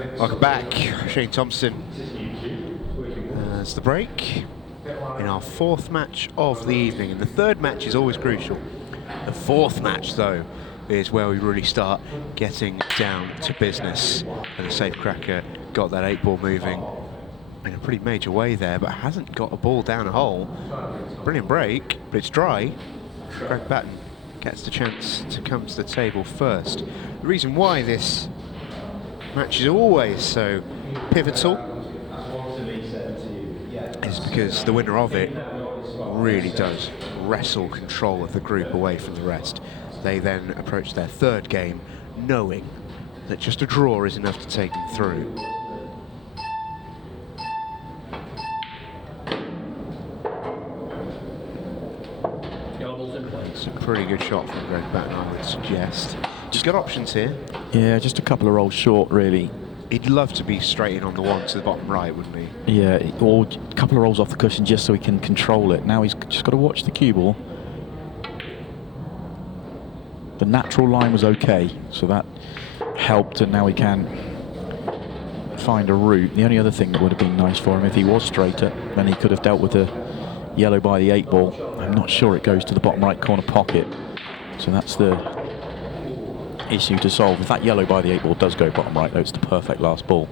Welcome back. Shane Thompson as the break in our fourth match of the evening. And the third match is always crucial. The fourth match, though, is where we really start getting down to business. And the safecracker got that 8-ball moving in a pretty major way there, but hasn't got a ball down a hole. Brilliant break, but it's dry. Greg Batten gets the chance to come to the table first. The reason why this match is always so pivotal is because the winner of it really does wrestle control of the group away from the rest. They then approach their third game knowing that just a draw is enough to take them through. It's a pretty good shot from Greg Batten, I would suggest. Just got options here. Yeah, just a couple of rolls short, really. He'd love to be straight in on the one to the bottom right, wouldn't he? Yeah, or a couple of rolls off the cushion just so he can control it. Now he's just got to watch the cue ball. The natural line was okay, so that helped, and now he can find a route. The only other thing that would have been nice for him if he was straighter, then he could have dealt with the yellow by the 8-ball. I'm not sure it goes to the bottom right corner pocket, so that's the issue to solve. If that yellow by the 8-ball does go bottom right, though, it's the perfect last ball.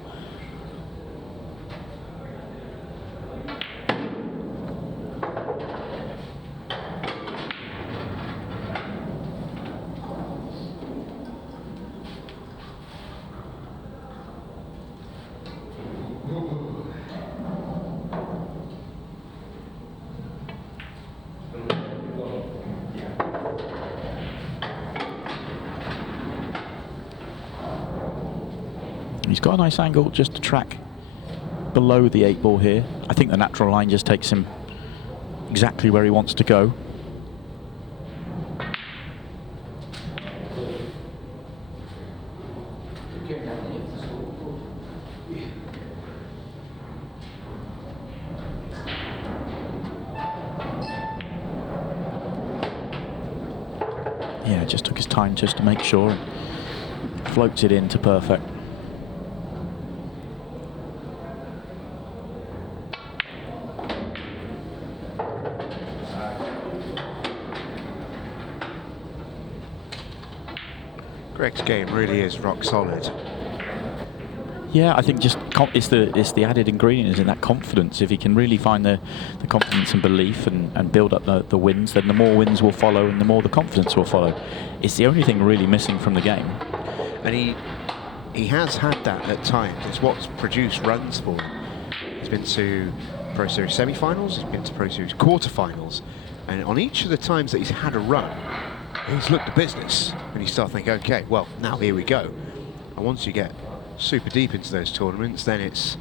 He's got a nice angle just to track below the 8-ball here. I think the natural line just takes him exactly where he wants to go. Yeah, just took his time just to make sure. Floats it into perfect. Greg's game really is rock solid. Yeah, I think just it's the added ingredient is in that confidence. If he can really find the confidence and belief and build up the wins, then the more wins will follow and the more the confidence will follow. It's the only thing really missing from the game. And he has had that at times. It's what's produced runs for him. He's been to Pro Series semi-finals, he's been to Pro Series quarter-finals, and on each of the times that he's had a run, he's looked at business, and you start thinking, okay, well, now here we go. And once you get super deep into those tournaments, then it's,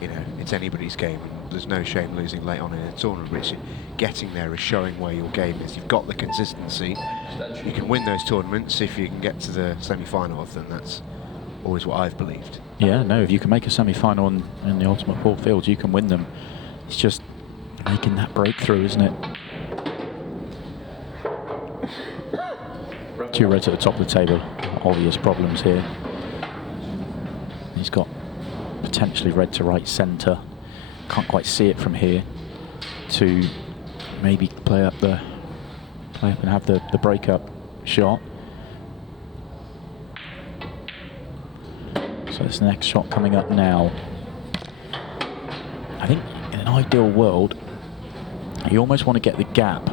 you know, it's anybody's game. And there's no shame losing late on in a tournament, which getting there is showing where your game is. You've got the consistency. You can win those tournaments if you can get to the semi-final of them. That's always what I've believed. Yeah, no, if you can make a semi-final in the Ultimate Four Fields, you can win them. It's just making that breakthrough, isn't it? 2 reds at the top of the table. Obvious problems here. He's got potentially red to right centre. Can't quite see it from here. To maybe play up and have the break-up shot. So it's the next shot coming up now. I think in an ideal world, you almost want to get the gap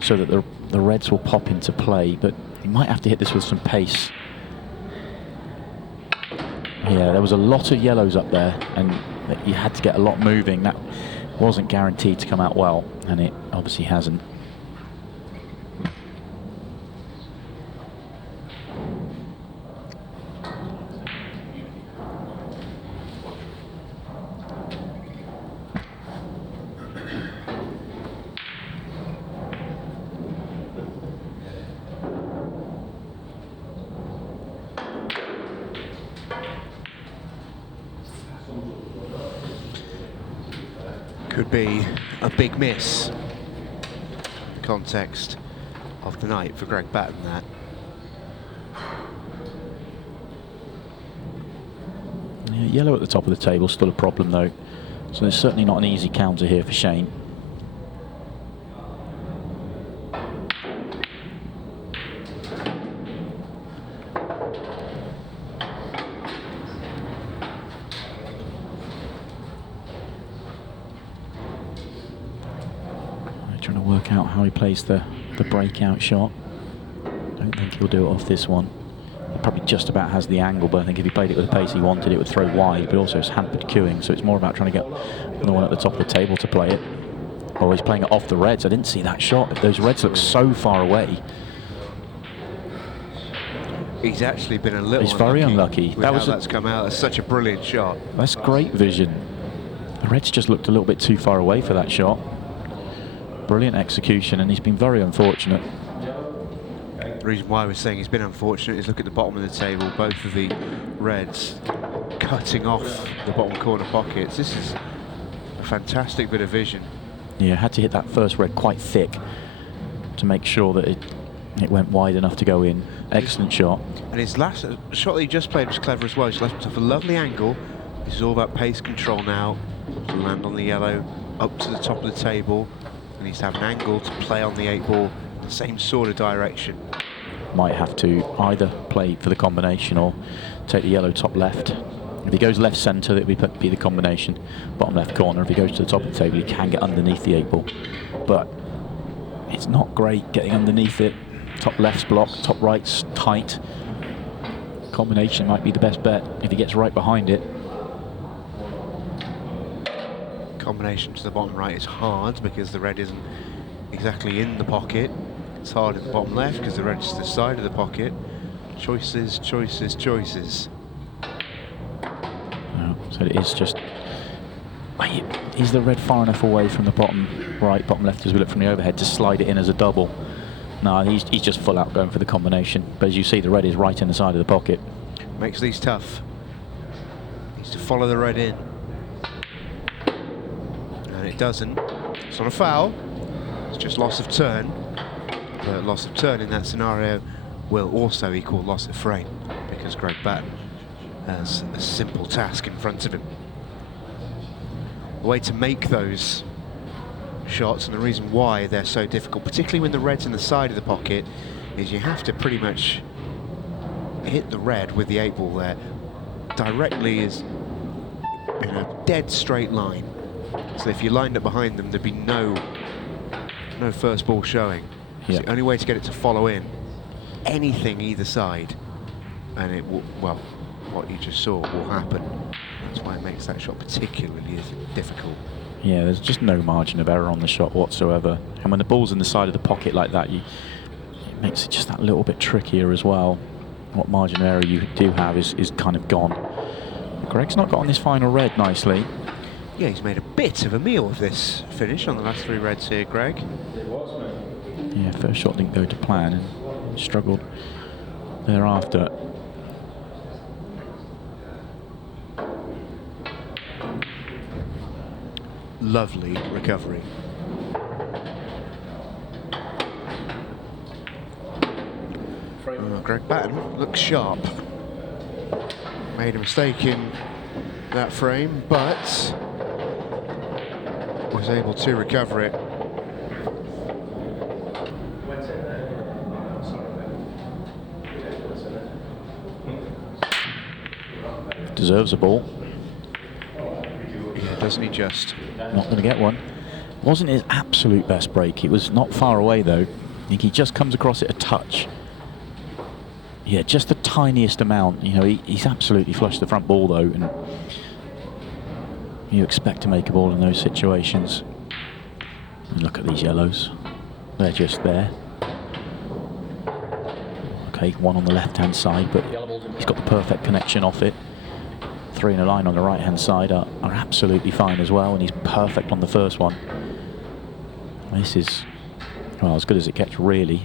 so that the reds will pop into play, but he might have to hit this with some pace. Yeah, there was a lot of yellows up there, and you had to get a lot moving. That wasn't guaranteed to come out well, and it obviously hasn't. Could be a big miss. Context of the night for Greg Batten, that. Yeah, yellow at the top of the table, still a problem though. So there's certainly not an easy counter here for Shane. Trying to work out how he plays the breakout shot. Don't think he'll do it off this one. He probably just about has the angle, but I think if he played it with the pace he wanted, it would throw wide, but also it's hampered queuing, so it's more about trying to get the one at the top of the table to play it. Oh, he's playing it off the reds. I didn't see that shot. Those reds look so far away. He's actually been a little He's very unlucky. That's come out. That's such a brilliant shot. That's great vision. The reds just looked a little bit too far away for that shot. Brilliant execution, and he's been very unfortunate. The reason why I was saying he's been unfortunate is look at the bottom of the table, both of the reds cutting off the bottom corner pockets. This is a fantastic bit of vision. Yeah, had to hit that first red quite thick to make sure that it went wide enough to go in. Excellent shot. And his last shot that he just played was clever as well. He's left himself a lovely angle. This is all about pace control now. To land on the yellow, up to the top of the table. And he's to have an angle to play on the 8 ball in the same sort of direction. Might have to either play for the combination or take the yellow top left. If he goes left centre, it would be the combination. Bottom left corner. If he goes to the top of the table, he can get underneath the 8 ball. But it's not great getting underneath it. Top left's blocked, top right's tight. Combination might be the best bet if he gets right behind it. Combination to the bottom right is hard because the red isn't exactly in the pocket. It's hard at the bottom left because the red's to the side of the pocket. Choices, choices, choices. So it is just... Is the red far enough away from the bottom right, bottom left as we look from the overhead to slide it in as a double? No, he's just full out going for the combination. But as you see, the red is right in the side of the pocket. Makes these tough. Needs to follow the red in. And it doesn't. It's not a foul. It's just loss of turn. But loss of turn in that scenario will also equal loss of frame because Greg Batten has a simple task in front of him. The way to make those shots, and the reason why they're so difficult, particularly when the red's in the side of the pocket, is you have to pretty much hit the red with the 8 ball there directly is in a dead straight line. So if you lined up behind them, there'd be no first ball showing. It's the only way to get it to follow in anything either side, and it will, well, what you just saw will happen. That's why it makes that shot particularly difficult. Yeah, there's just no margin of error on the shot whatsoever. And when the ball's in the side of the pocket like that, it makes it just that little bit trickier as well. What margin of error you do have is kind of gone. Greg's not got on this final red nicely. Yeah, he's made a bit of a meal of this finish on the last 3 reds here, Greg. Yeah, first shot didn't go to plan and struggled thereafter. Lovely recovery. Greg Batten looks sharp. Made a mistake in that frame, but was able to recover it. Deserves a ball. Yeah, doesn't he just? Not going to get one. Wasn't his absolute best break. It was not far away though. I think he just comes across it a touch. Yeah, just the tiniest amount. You know, he's absolutely flushed the front ball though, and you expect to make a ball in those situations. And look at these yellows. They're just there. Okay, one on the left-hand side, but he's got the perfect connection off it. 3 in a line on the right-hand side are absolutely fine as well, and he's perfect on the first one. This is, well, as good as it gets, really.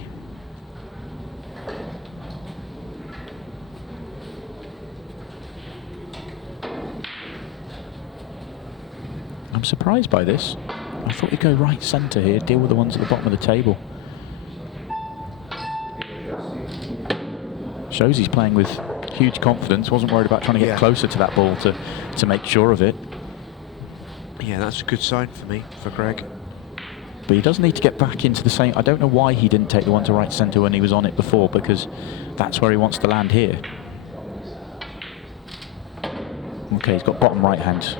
I'm surprised by this. I thought he'd go right centre here, deal with the ones at the bottom of the table. Shows he's playing with huge confidence. Wasn't worried about trying to get closer to that ball to make sure of it. Yeah, that's a good sign for me, for Greg. But he does need to get back into the same. I don't know why he didn't take the one to right centre when he was on it before, because that's where he wants to land here. Okay, he's got bottom right hand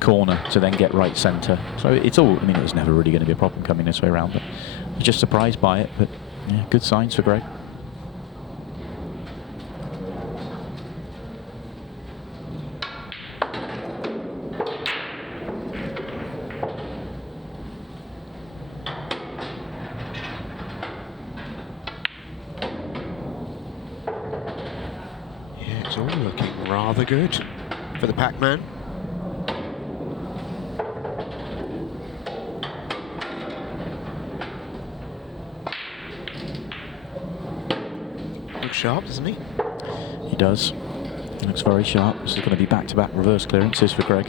corner to then get right centre. So it's all, I mean, it was never really going to be a problem coming this way around, but I was just surprised by it. But yeah, good signs for Greg. Yeah, it's all looking rather good for the Pac-Man. Looks sharp, doesn't he? He does. He looks very sharp. This is going to be back-to-back reverse clearances for Greg.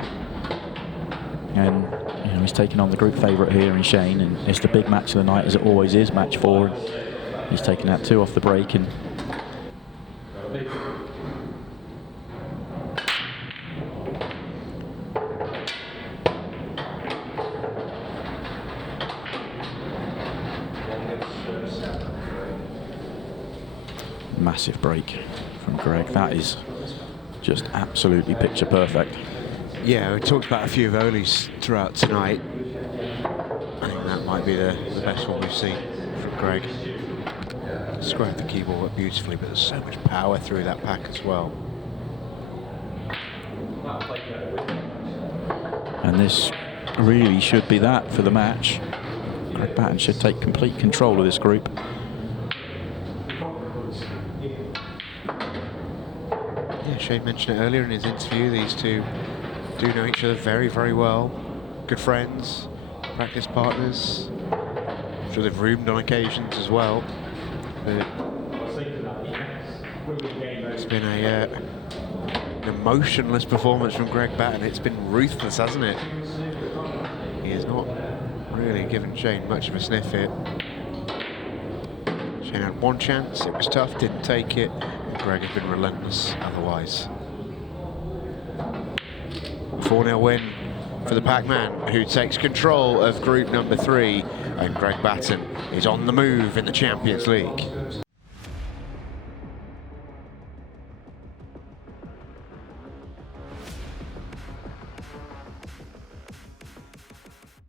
And you know, he's taking on the group favourite here in Shane, and it's the big match of the night, as it always is, match 4. And he's taken out 2 off the break, and massive break from Greg. That is just absolutely picture perfect. Yeah, we talked about a few volleys throughout tonight. I think that might be the best one we've seen from Greg. Described the keyboard beautifully, but there's so much power through that pack as well. And this really should be that for the match. Greg Batten should take complete control of this group. Yeah, Shane mentioned it earlier in his interview. These two do know each other very, very well. Good friends, practice partners. I'm sure they've roomed on occasions as well. But it's been an emotionless performance from Greg Batten. It's been ruthless, hasn't it? He has not really given Shane much of a sniff here. Shane had one chance, it was tough, didn't take it. Greg has been relentless otherwise. 4-0 win for the Pac-Man, who takes control of group number 3, and Greg Batten is on the move in the Champions League.